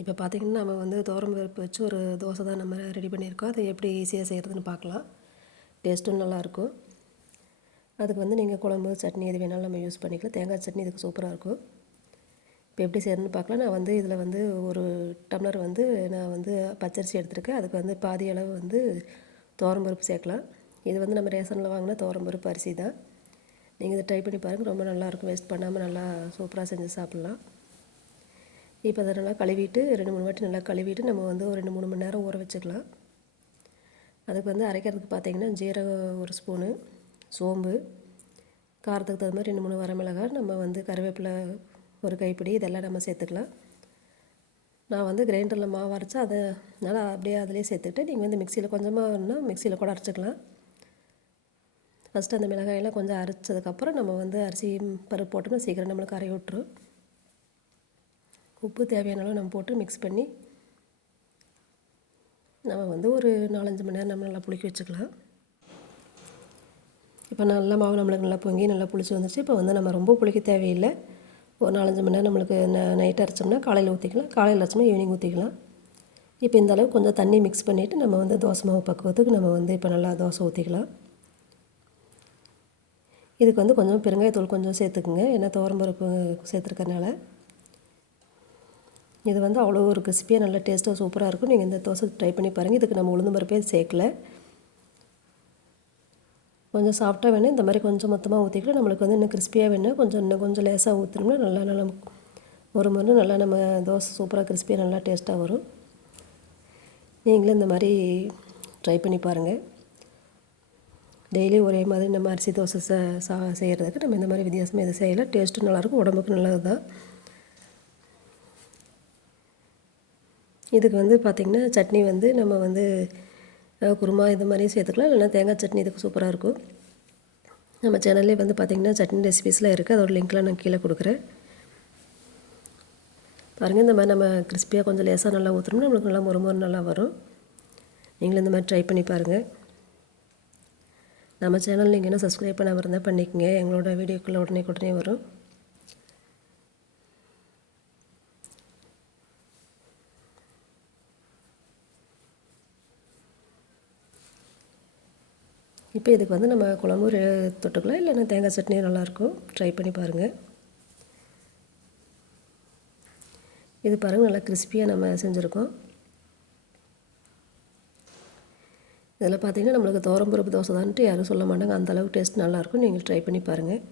இப்போ பார்த்திங்கன்னா நம்ம வந்து துவரம் பருப்பு வச்சு ஒரு தோசை தான் நம்ம ரெடி பண்ணியிருக்கோம். அதை எப்படி ஈஸியாக செய்கிறதுன்னு பார்க்கலாம். டேஸ்ட்டும் நல்லாயிருக்கும். அதுக்கு வந்து நீங்கள் குழம்பு சட்னி எது வேணாலும் நம்ம யூஸ் பண்ணிக்கலாம். தேங்காய் சட்னி இதுக்கு சூப்பராக இருக்கும். இப்போ எப்படி செய்யறதுன்னு பார்க்கலாம். நான் வந்து இதில் வந்து ஒரு டம்ளர் வந்து நான் வந்து பச்சரிசி எடுத்திருக்கேன். அதுக்கு வந்து பாதி அளவு வந்து துவரம் பருப்பு சேர்க்கலாம். இது வந்து நம்ம ரேஷனில் வாங்கினா துவரம் பருப்பு அரிசி தான். நீங்கள் இதை ட்ரை பண்ணி பாருங்கள் ரொம்ப நல்லாயிருக்கும். வேஸ்ட் பண்ணாமல் நல்லா சூப்பராக செஞ்சு சாப்பிட்லாம். இப்போ அதை நல்லா கழுவிட்டு ரெண்டு மூணு வாட்டி நல்லா கழுவிட்டு நம்ம வந்து ஒரு ரெண்டு மூணு மணி நேரம் ஊற வச்சுக்கலாம். அதுக்கு வந்து அரைக்கிறதுக்கு பார்த்தீங்கன்னா ஜீரகம் ஒரு ஸ்பூனு சோம்பு காரத்துக்கு தகுந்த மாதிரி ரெண்டு மூணு வரமிளகாய் நம்ம வந்து கருவேப்பிலை ஒரு கைப்பிடி இதெல்லாம் நம்ம சேர்த்துக்கலாம். நான் வந்து கிரைண்டரில் மாவு அரைச்சா அதை நல்லா அப்படியே அதிலே சேர்த்துட்டு நீங்கள் வந்து மிக்சியில் கொஞ்சமாக வேணும்னா மிக்சியில் கூட அரைச்சிக்கலாம். ஃபஸ்ட்டு அந்த மிளகாயெல்லாம் கொஞ்சம் அரைச்சதுக்கப்புறம் நம்ம வந்து அரிசி பருப்பு போட்டோம்னா சீக்கிரம் நம்மளுக்கு அரைய விட்டுரும். உப்பு தேவையான அளவு நம்ம போட்டு மிக்ஸ் பண்ணி நம்ம வந்து ஒரு நாலஞ்சு மணி நேரம் நம்ம நல்லா புளிக்க வச்சுக்கலாம். இப்போ நல்லா மாவு நம்மளுக்கு நல்லா பொங்கி நல்லா புளிச்சு வந்துச்சு. இப்போ வந்து நம்ம ரொம்ப புளிக்க தேவையில்லை. ஒரு நாலஞ்சு மணி நேரம் நம்மளுக்கு ந நைட் அரைச்சோம்னா காலையில் ஊற்றிக்கலாம் காலையில் அரைச்சோம்னா ஈவினிங் ஊற்றிக்கலாம் இப்போ இந்த அளவு கொஞ்சம் தண்ணி மிக்ஸ் பண்ணிவிட்டு நம்ம வந்து தோசை மாவு பக்குவத்துக்கு நம்ம வந்து இப்போ நல்லா தோசை ஊற்றிக்கலாம் இதுக்கு வந்து கொஞ்சம் பெருங்காயத்தூள் கொஞ்சம் சேர்த்துக்குங்க. ஏன்னா தோரம்பருப்பு சேர்த்துருக்கறனால இது வந்து அவ்வளோ ஒரு கிறிஸ்பியாக நல்ல டேஸ்ட்டாக சூப்பராக இருக்கும். நீங்கள் இந்த தோசை ட்ரை பண்ணி பாருங்கள் இதுக்கு நம்ம உளுந்து பருப்பே சேர்க்கல. கொஞ்சம் சாஃப்டாக வேணும் இந்த மாதிரி கொஞ்சம் மொத்தமாக ஊற்றிக்கலாம் நம்மளுக்கு வந்து இன்னும் கிறிஸ்பியாக வேணும் கொஞ்சம் இன்னும் கொஞ்சம் லேசாக ஊற்றினோம்னா நல்லா நல்லா ஒரு முறை நல்லா நம்ம தோசை சூப்பராக கிறிஸ்பியாக நல்லா டேஸ்ட்டாக வரும். நீங்களும் இந்த மாதிரி ட்ரை பண்ணி பாருங்கள் டெய்லி ஒரே மாதிரி நம்ம அரிசி தோசை சா செய்கிறதுக்கு நம்ம இந்த மாதிரி வித்தியாசமாக இதை செய்யலாம் டேஸ்ட்டும் நல்லாயிருக்கும் உடம்புக்கு நல்லது தான் இதுக்கு வந்து பார்த்திங்கன்னா சட்னி வந்து நம்ம வந்து குருமா இது மாதிரியும் சேர்த்துக்கலாம். இல்லைனா தேங்காய் சட்னி இதுக்கு சூப்பராக இருக்கும். நம்ம சேனல்லே வந்து பார்த்திங்கன்னா சட்னி ரெசிபீஸ்லாம் இருக்குது அதோட லிங்க்லாம் நான் கீழே கொடுக்குறேன். பாருங்கள் இந்த மாதிரி நம்ம கிறிஸ்பியாக கொஞ்சம் லேசாக நல்லா ஊற்றுறோம்னா நம்மளுக்கு நல்லா மொறு மொறு நல்லா வரும். நீங்களும் இந்த மாதிரி ட்ரை பண்ணி பாருங்கள் நம்ம சேனல் நீங்கள் என்ன சப்ஸ்கிரைப் பண்ணாமல் இருந்தால் பண்ணிக்கோங்க. எங்களோட வீடியோக்குள்ளே உடனே உடனே வரும். இப்போ இதுக்கு வந்து நம்ம குழம்பு தொட்டுக்கலாம் இல்லைன்னா தேங்காய் சட்னி நல்லாயிருக்கும். ட்ரை பண்ணி பாருங்கள் இது பாருங்கள் நல்லா கிறிஸ்பியாக நம்ம செஞ்சுருக்கோம். இதில் பார்த்தீங்கன்னா நம்மளுக்கு தோரம்பருப்பு தோசை தான்ட்டு யாரும் சொல்ல மாட்டாங்க. அந்தளவுக்கு டேஸ்ட் நல்லாயிருக்கும். நீங்கள் ட்ரை பண்ணி பாருங்கள்